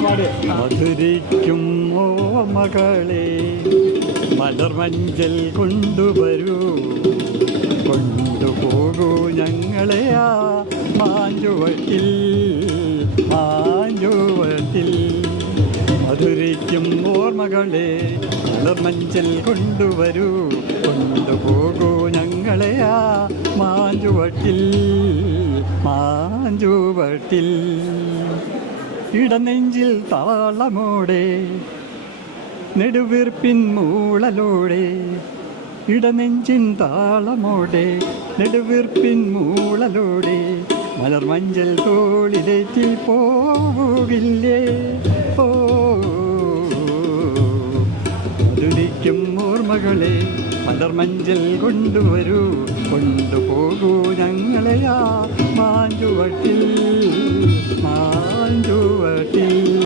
മധുരിക്കും ഓർമ്മകളെ മലർമഞ്ചൽ കൊണ്ടുവരൂ, കൊണ്ടുപോകൂ ഞങ്ങളെ ആ മാഞ്ചുവട്ടിൽ, മാഞ്ചുവട്ടിൽ. മധുരിക്കും ഓർമ്മകളെ മലർമഞ്ചൽ കൊണ്ടുവരൂ, കൊണ്ടുപോകൂ ഞങ്ങളെ ആ മാഞ്ചുവട്ടിൽ, മാഞ്ചുവട്ടിൽ. ഇടനെഞ്ചിൽ താളമോടെ നെടുവീർപ്പിൻ മൂളലോടെ, ഇടനെഞ്ചിൻ താളമോടെ നെടുവീർപ്പിൻ മൂളലോടെ, മലർമഞ്ചൽ തോളിലേറ്റി പോകില്ലേ, ഓ മധുരിക്കും ഓർമ്മകളെ മലർമഞ്ചൽ കൊണ്ടുവരൂ, കൊണ്ടുപോകൂ ഞങ്ങളെ ആ മാഞ്ചുവട്ടിൽ, മാഞ്ചുവട്ടിൽ.